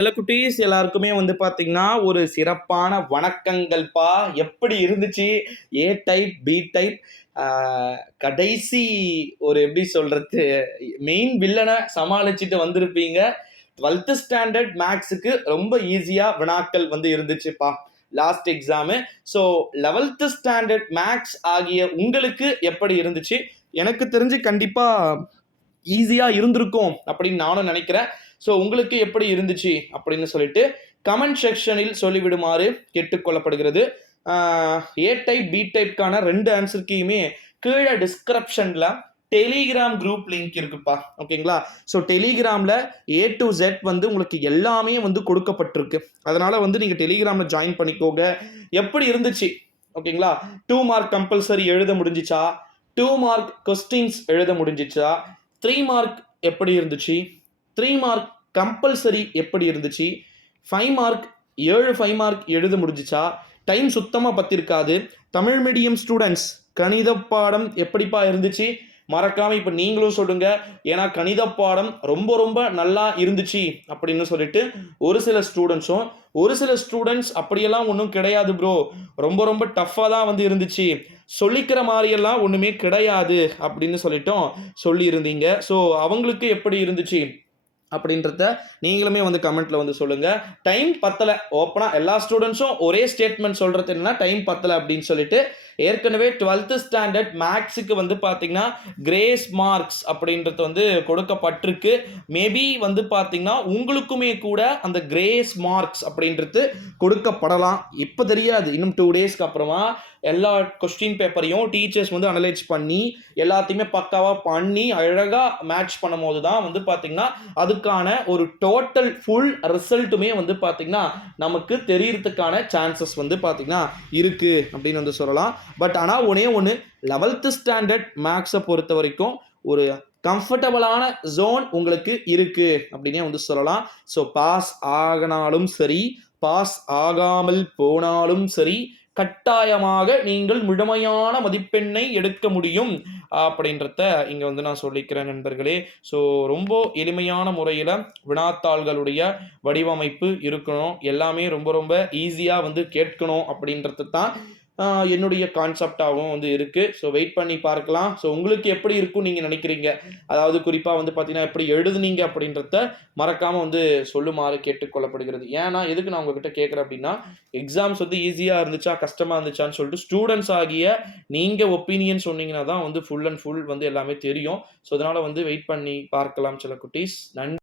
சில குட்டீஸ் எல்லாருக்குமே வந்து பார்த்தீங்கன்னா, ஒரு சிறப்பான வணக்கங்கள்ப்பா. எப்படி இருந்துச்சு? ஏ டைப், பி டைப் ஆ கடைசி ஒரு எப்படி சொல்றது? மெயின் வில்லன சமாளிச்சுட்டு வந்திருப்பீங்க. 12th ஸ்டாண்டர்ட் மேக்ஸுக்கு ரொம்ப ஈஸியா வினாக்கள் வந்து இருந்துச்சுப்பா. Last exam. So 11th standard maths ஆகிய உங்களுக்கு எப்படி இருந்துச்சு? எனக்கு தெரிஞ்சு கண்டிப்பா ஈஸியா இருந்திருக்கும் அப்படின்னு நானும் நினைக்கிறேன். ஸோ உங்களுக்கு எப்படி இருந்துச்சு அப்படின்னு சொல்லிட்டு கமெண்ட் செக்ஷனில் சொல்லிவிடுமாறு கேட்டுக்கொள்ளப்படுகிறது. ஏ டைப் பி டைப்கான 2 ஆன்சருக்கையுமே கீழே டிஸ்கிரிப்ஷன்ல டெலிகிராம் குரூப் லிங்க் இருக்குப்பா. ஓகேங்களா? ஸோ டெலிகிராமில் A to Z வந்து உங்களுக்கு எல்லாமே வந்து கொடுக்கப்பட்டிருக்கு. அதனால வந்து நீங்கள் டெலிகிராமில் ஜாயின் பண்ணிக்கோங்க. எப்படி இருந்துச்சு? ஓகேங்களா? 2 மார்க் கம்பல்சரி எழுத முடிஞ்சிச்சா? 2 மார்க் கொஸ்டின்ஸ் எழுத முடிஞ்சிச்சா? 3 மார்க் எப்படி இருந்துச்சு? 3 மார்க் கம்பல்சரி எப்படி இருந்துச்சு? 5 மார்க் 5 மார்க் எழுத முடிஞ்சிச்சா? டைம் சுத்தமாக பத்திருக்காது. தமிழ் மீடியம் ஸ்டூடெண்ட்ஸ் கணித பாடம் எப்படிப்பா இருந்துச்சு? மறக்காம இப்போ நீங்களும் சொல்லுங்க. ஏன்னா கணித பாடம் ரொம்ப ரொம்ப நல்லா இருந்துச்சு அப்படின்னு சொல்லிட்டு ஒரு சில ஸ்டூடெண்ட்ஸ் அப்படியெல்லாம் ஒன்றும் கிடையாது ப்ரோ, ரொம்ப ரொம்ப டஃப்பாக தான் வந்து இருந்துச்சு, சொல்லிக்கிற மாதிரியெல்லாம் ஒன்றுமே கிடையாது அப்படின்னு சொல்லிட்டோம் சொல்லியிருந்தீங்க. ஸோ அவங்களுக்கு எப்படி இருந்துச்சு அப்படின்றத நீங்களுமே வந்து கமெண்ட்ல வந்து சொல்லுங்க. டைம் பத்தல, ஓப்பனா எல்லா ஸ்டூடெண்ட்ஸும் ஒரே ஸ்டேட்மெண்ட் சொல்றது என்னன்னா டைம் பத்தல அப்படின்னு சொல்லிட்டு. ஏற்கனவே 12th ஸ்டாண்டர்ட் மேக்ஸுக்கு வந்து பார்த்தீங்கன்னா கிரேஸ் மார்க்ஸ் அப்படின்றது வந்து கொடுக்கப்பட்டிருக்கு. மேபி வந்து பார்த்தீங்கன்னா உங்களுக்குமே கூட அந்த கிரேஸ் மார்க்ஸ் அப்படின்றது கொடுக்கப்படலாம். இப்போ தெரியாது, இன்னும் 2 டேஸ்க்கு அப்புறமா எல்லா கொஸ்டின் பேப்பரையும் டீச்சர்ஸ் வந்து அனலைஸ் பண்ணி எல்லாத்தையுமே பக்காவாக பண்ணி அழகாக மேட்ச் பண்ணும் போது தான் வந்து பார்த்தீங்கன்னா அதுக்கான ஒரு டோட்டல் ஃபுல் ரிசல்ட்டுமே வந்து பார்த்தீங்கன்னா நமக்கு தெரியறதுக்கான சான்சஸ் வந்து பார்த்தீங்கன்னா இருக்கு அப்படின்னு வந்து சொல்லலாம். பட் ஆனால் ஒன்று 11th ஸ்டாண்டர்ட் மேக்ஸை பொறுத்த வரைக்கும் ஒரு கம்ஃபர்டபுளான ஜோன் உங்களுக்கு இருக்கு அப்படின்னே வந்து சொல்லலாம். ஸோ பாஸ் ஆகினாலும் சரி, பாஸ் ஆகாமல் போனாலும் சரி, கட்டாயமாக நீங்கள் முழுமையான மதிப்பெண்ணை எடுக்க முடியும் அப்படின்றத இங்கே வந்து நான் சொல்லிக்கிறேன் நண்பர்களே. ஸோ ரொம்ப எளிமையான முறையில் வினாத்தாள்களுடைய வடிவமைப்பு இருக்கணும், எல்லாமே ரொம்ப ரொம்ப ஈஸியாக வந்து கேட்கணும் அப்படின்றது தான் என்னுடைய கான்செப்டாகவும் வந்து இருக்குது. ஸோ வெயிட் பண்ணி பார்க்கலாம். ஸோ உங்களுக்கு எப்படி இருக்கும்னு நீங்கள் நினைக்கிறீங்க? அதாவது குறிப்பாக வந்து பார்த்தீங்கன்னா எப்படி எழுதுனீங்க அப்படின்றத மறக்காமல் வந்து சொல்லுமாறு கேட்டுக்கொள்ளப்படுகிறது. ஏன்னா எதுக்கு நான் உங்ககிட்ட கேட்குறேன் அப்படின்னா, எக்ஸாம்ஸ் வந்து ஈஸியாக இருந்துச்சா கஷ்டமாக இருந்துச்சான்னு சொல்லிட்டு ஸ்டூடெண்ட்ஸ் ஆகிய நீங்கள் ஒப்பீனியன் சொன்னீங்கன்னா தான் வந்து ஃபுல் அண்ட் ஃபுல் வந்து எல்லாமே தெரியும். ஸோ அதனால் வந்து வெயிட் பண்ணி பார்க்கலாம் சில குட்டீஸ். நன்றி.